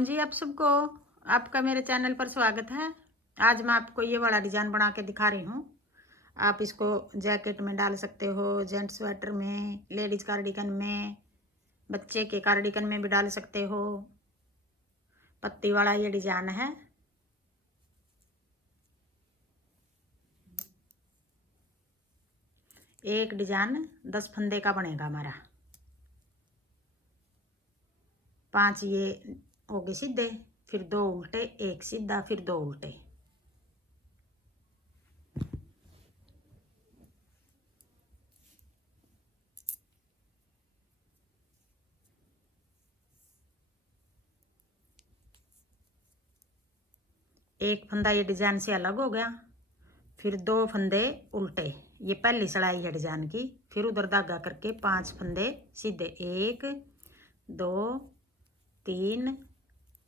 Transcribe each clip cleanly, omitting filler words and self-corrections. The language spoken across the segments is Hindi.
राम जी आप सबको। आपका मेरे चैनल पर स्वागत है। आज मैं आपको ये वाला डिज़ाइन बना के दिखा रही हूँ। आप इसको जैकेट में डाल सकते हो, जेंट्स स्वेटर में, लेडीज कार्डिगन में, बच्चे के कार्डिगन में भी डाल सकते हो। पत्ती वाला ये डिज़ाइन है। एक डिज़ाइन 10 फंदे का बनेगा हमारा। 5 ये हो गए सीधे, फिर 2 उल्टे, 1 सीधा, फिर 2 उल्टे। एक फंदा ये डिज़ाइन से अलग हो गया, फिर 2 फंदे उल्टे। ये पहली सिलाई है डिजाइन की। फिर उधर धागा करके 5 फंदे सीधे, 1 2 3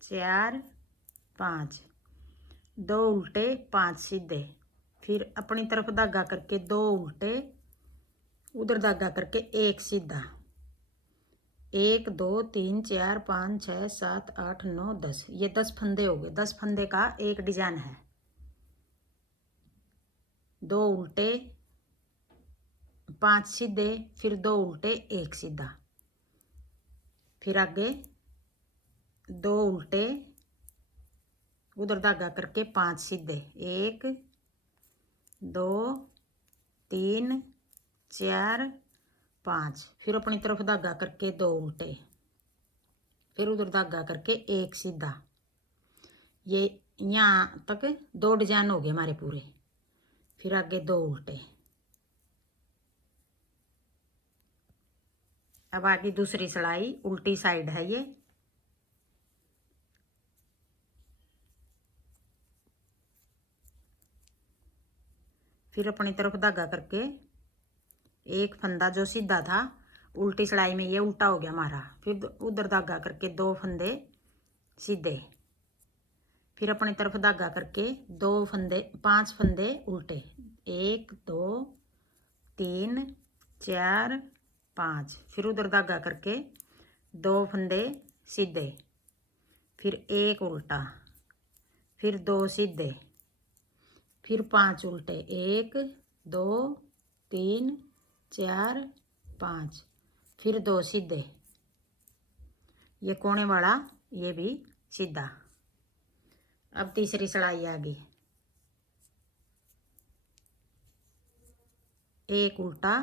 4 5, 2 उल्टे, 5 सीधे। फिर अपनी तरफ धागा करके 2 उल्टे, उधर धागा करके 1 सीधा। 1 2 3 4 5 6 7 8 9 10, ये 10 फंदे हो गए। 10 फंदे का एक डिजाइन है। 2 उल्टे, 5 सीधे, फिर 2 उल्टे, 1 सीधा। फिर आगे 2 उल्टे, उधर धागा करके 5 सीधे। 1 2 3 4 5, फिर अपनी तरफ धागा करके 2 उल्टे, फिर उधर धागा करके 1 सीधा। ये यहाँ तक 2 डिजाइन हो गए हमारे पूरे। फिर आगे 2 उल्टे। अब आगे दूसरी सिलाई उल्टी साइड है ये। फिर अपनी तरफ धागा करके 1 फंदा जो सीधा था उल्टी सिलाई में, ये उल्टा हो गया हमारा। फिर उधर धागा करके 2 फंदे सीधे, फिर अपनी तरफ धागा करके 2 फंदे, 5 फंदे उल्टे। 1 2 3 4 5, फिर उधर धागा करके 2 फंदे सीधे, फिर 1 उल्टा, फिर 2 सीधे, फिर 5 उल्टे। 1 2 3 4 5, फिर 2 सीधे। ये कोने वाला ये भी सीधा। अब तीसरी सिलाई आ गई। 1 उल्टा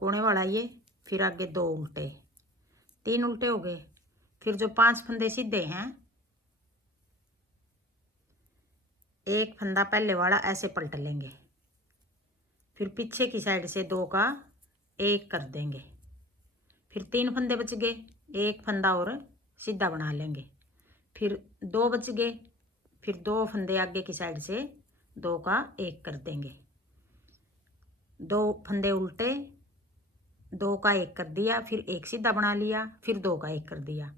कोने वाला ये, फिर आगे 2 उल्टे, 3 उल्टे हो गए। फिर जो 5 फंदे सीधे हैं, 1 फंदा पहले वाला ऐसे पलट लेंगे, फिर पीछे की साइड से 2 का 1 कर देंगे। फिर 3 फंदे बच गए, 1 फंदा और सीधा बना लेंगे, फिर 2 बच गए। फिर 2 फंदे आगे की साइड से 2 का 1 कर देंगे, 2 फंदे उल्टे, 2 का 1 कर दिया, फिर 1 सीधा बना लिया, फिर 2 का 1 कर दिया।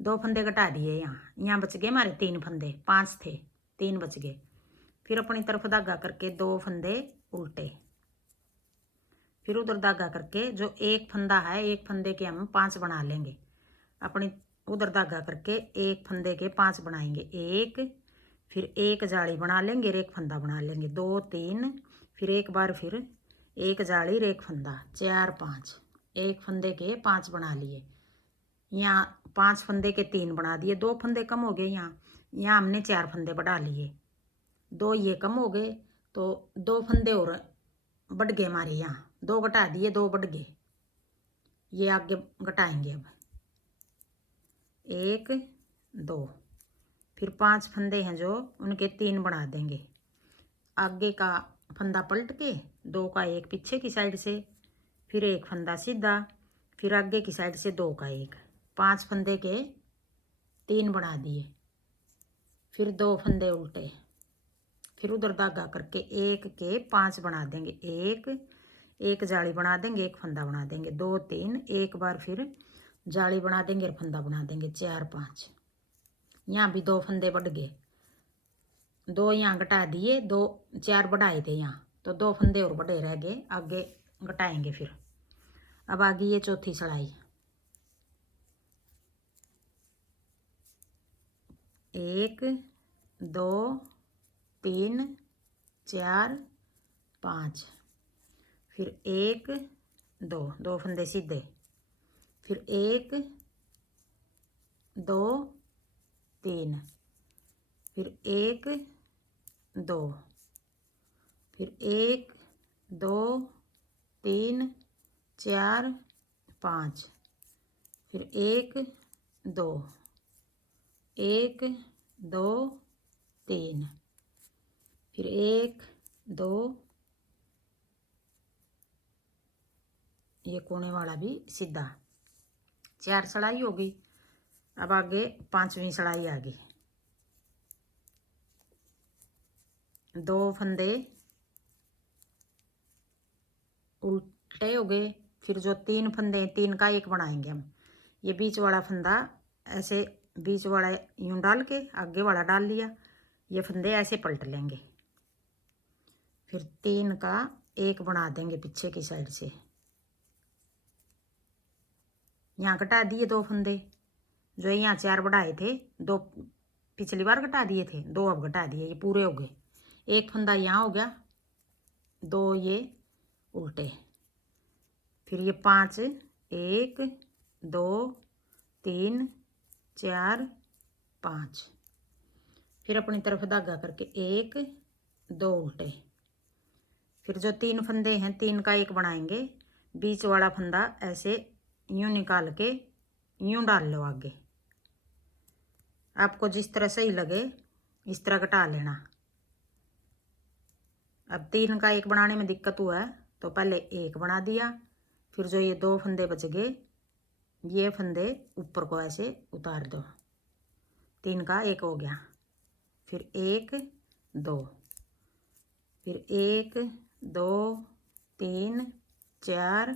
2 फंदे घटा दिए। यहाँ बच गए हमारे 3 फंदे, 5 थे, 3 बच गए। फिर अपनी तरफ धागा करके 2 फंदे उल्टे, फिर उधर धागा करके जो 1 फंदा है, 1 फंदे के हम 5 बना लेंगे। अपनी उधर धागा करके 1 फंदे के 5 बनाएंगे। 1, फिर 1 जाली बना लेंगे, 1 फंदा बना लेंगे। 2 3, फिर एक बार फिर 1 जाली, 1 फंदा, 4 5, 1 फंदे के 5 बना लिए। यहाँ 5 फंदे के 3 बना दिए, 2 फंदे कम हो गए। यहाँ हमने 4 फंदे बढ़ा लिए, 2 ये कम हो गए, तो 2 फंदे और बढ़ गए हमारे। यहाँ 2 घटा दिए, 2 बढ़ गए। ये आगे घटाएंगे अब। 1 2, फिर 5 फंदे हैं जो उनके 3 बना देंगे। आगे का फंदा पलट के 2 का 1 पीछे की साइड से, फिर 1 फंदा सीधा, फिर आगे की साइड से 2 का 1, 5 फंदे के 3 बना दिए। फिर 2 फंदे उल्टे, फिर उधर धागा करके 1 के 5 बना देंगे। 1 जाली बना देंगे, 1 फंदा बना देंगे। 2 3, एक बार फिर जाली बना देंगे और फंदा बना देंगे। 4 5, यहाँ भी 2 फंदे बढ़ गए, 2 यहाँ घटा दिए, 2 4 बढ़ाए थे यहाँ, तो 2 फंदे और बढ़े रह गए, आगे घटाएंगे फिर। अब आगे ये चौथी सिलाई। 1 2 3 4 5, फिर 1 2, 2 फंदे सीधे, फिर 1 2 3, फिर 1 2, फिर 1 2 3 4 5, फिर 1 2 1 2 3, फिर 1 2, ये कोने वाला भी सीधा। 4 सिलाई होगी। अब आगे 5वीं सिलाई आ गई। 2 फंदे उल्टे हो गए, फिर जो 3 फंदे 3 का एक बनाएंगे हम। ये बीच वाला फंदा ऐसे, बीच वाला यूं डाल के आगे वाला डाल लिया, ये फंदे ऐसे पलट लेंगे, फिर 3 का एक बना देंगे पीछे की साइड से। यहाँ घटा दिए 2 फंदे, जो यहाँ 4 बढ़ाए थे, 2 पिछली बार घटा दिए थे, 2 अब घटा दिए, ये पूरे हो गए। एक फंदा यहाँ हो गया, 2 ये उल्टे, फिर ये 5 1 2 3 4 5, फिर अपनी तरफ धागा करके 1 2 उल्टे, फिर जो 3 फंदे हैं 3 का एक बनाएंगे, बीच वाला फंदा ऐसे यूं निकाल के यूं डाल लो आगे। आपको जिस तरह सही लगे इस तरह घटा लेना। अब 3 का एक बनाने में दिक्कत हुआ है तो पहले एक बना दिया, फिर जो ये 2 फंदे बच गए, ये फंदे ऊपर को ऐसे उतार दो, 3 का एक हो गया, फिर 1 2, फिर 1 2 3 4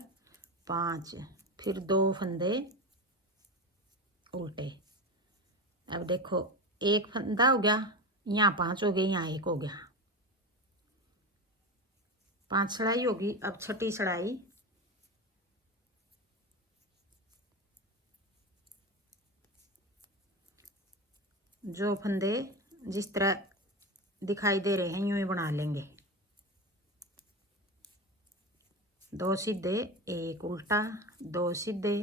5, फिर 2 फंदे उल्टे। अब देखो एक फंदा हो गया, यहाँ 5 हो गए, यहाँ 1 हो गया, 5 सिलाई होगी। अब छठी सिलाई, जो फंदे जिस तरह दिखाई दे रहे हैं यूं ही बना लेंगे। 2 सीधे 1 उल्टा, 2 सीधे,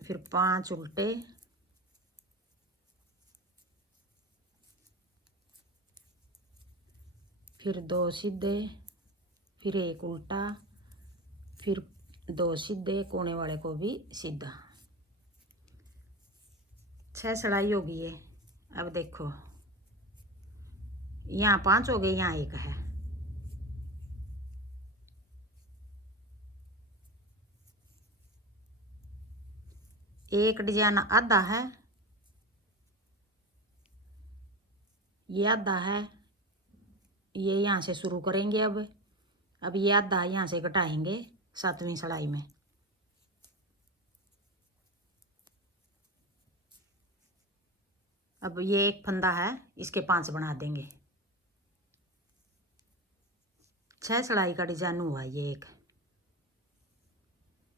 फिर 5 उल्टे, फिर 2 सीधे, फिर 1 उल्टा, फिर 2 सीधे, कोने वाले को भी सीधा। 6 सिलाई होगी ये। अब देखो यहाँ 5 हो गए, यहाँ 1 है, एक डिजाइन आधा है, ये आधा है, ये यहाँ से शुरू करेंगे। अब ये आधा यहाँ से घटाएंगे 7वीं सिलाई में। अब ये एक फंदा है, इसके 5 बना देंगे। 6 सिलाई का डिजाइन हुआ ये एक।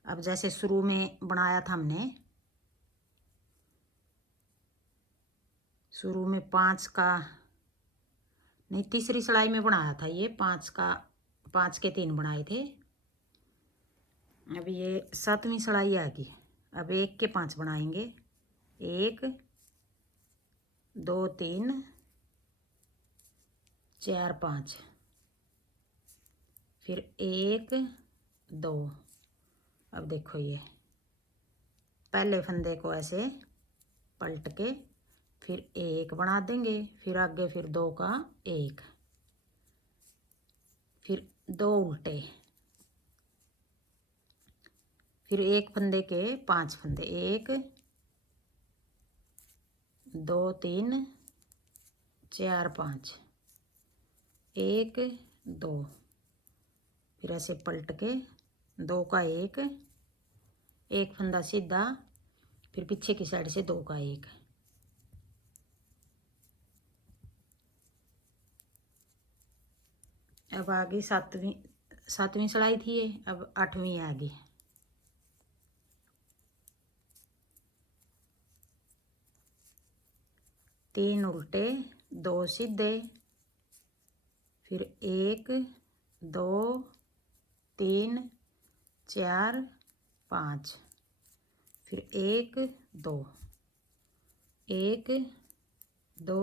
अब जैसे शुरू में बनाया था हमने, शुरू में 5 का नहीं, तीसरी सिलाई में बनाया था ये 5 का, 5 के 3 बनाए थे। अब ये 7वीं सिलाई आएगी। अब 1 के 5 बनाएंगे, 1 2 3 4 5, फिर 1 2। अब देखो ये पहले फंदे को ऐसे पलट के फिर 1 बना देंगे, फिर आगे फिर 2 का 1, फिर 2 उल्टे, फिर एक फंदे के 5 फंदे, 1 2 3 4 5, 1 2, फिर ऐसे पलट के 2 का 1, एक फंदा सीधा, फिर पीछे की साइड से 2 का 1। अब आ गई 7वीं सिलाई थी ये, अब 8वीं आ गई। 3 उल्टे 2 सीधे, फिर 1 2 3 4 5, फिर 1 2 1 2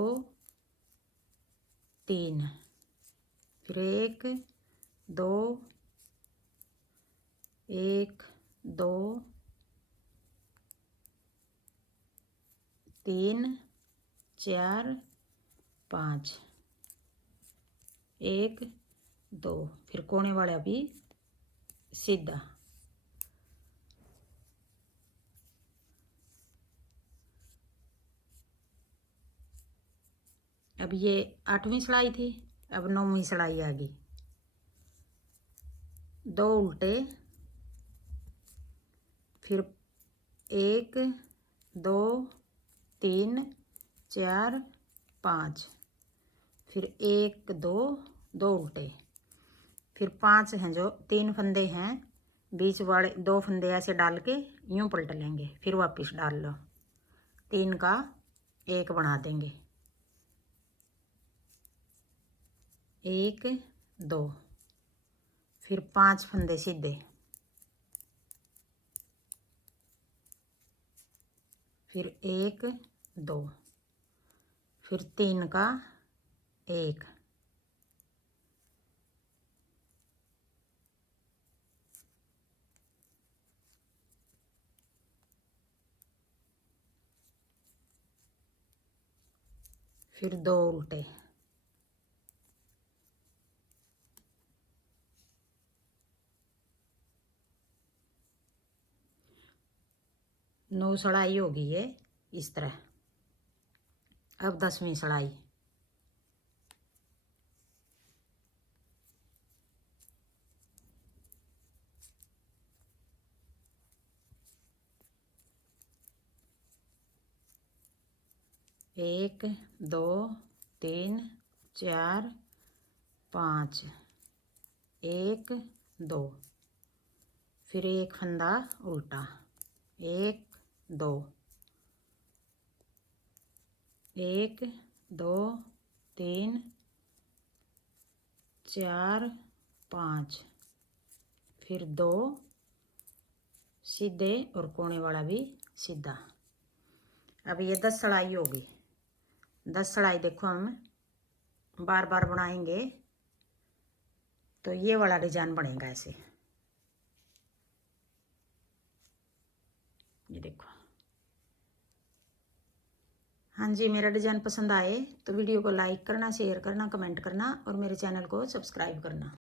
3, फिर 1 2 1 2 3 4 5, 1 2, फिर कोने वाला भी सीधा। अब ये 8वीं सिलाई थी, अब 9वीं सिलाई आ गई। 2 उल्टे, फिर 1 2 3 4 5, फिर 1 2 2 उल्टे, फिर 5 हैं जो 3 फंदे हैं, बीच वाले 2 फंदे ऐसे डाल के यूं पलट लेंगे, फिर वापस डाल लो, 3 का 1 बना देंगे, 1 2, फिर 5 फंदे सीधे, फिर 1 2, फिर 3 का 1, फिर 2 उल्टे, नौ सिलाई होगी ये इस तरह। अब 10वीं सिलाई, एक 2 3 4 5, 1 2, फिर 1 फंदा उल्टा, 1 2 1 2 3 4 5, फिर 2 सीधे और कोने वाला भी सीधा। अब ये 10 सिलाई होगी। 10 सिलाई देखो हम बार बार बनाएंगे तो ये वाला डिजाइन बनेगा ऐसे, ये देखो। हाँ जी, मेरा डिजाइन पसंद आए तो वीडियो को लाइक करना, शेयर करना, कमेंट करना और मेरे चैनल को सब्सक्राइब करना।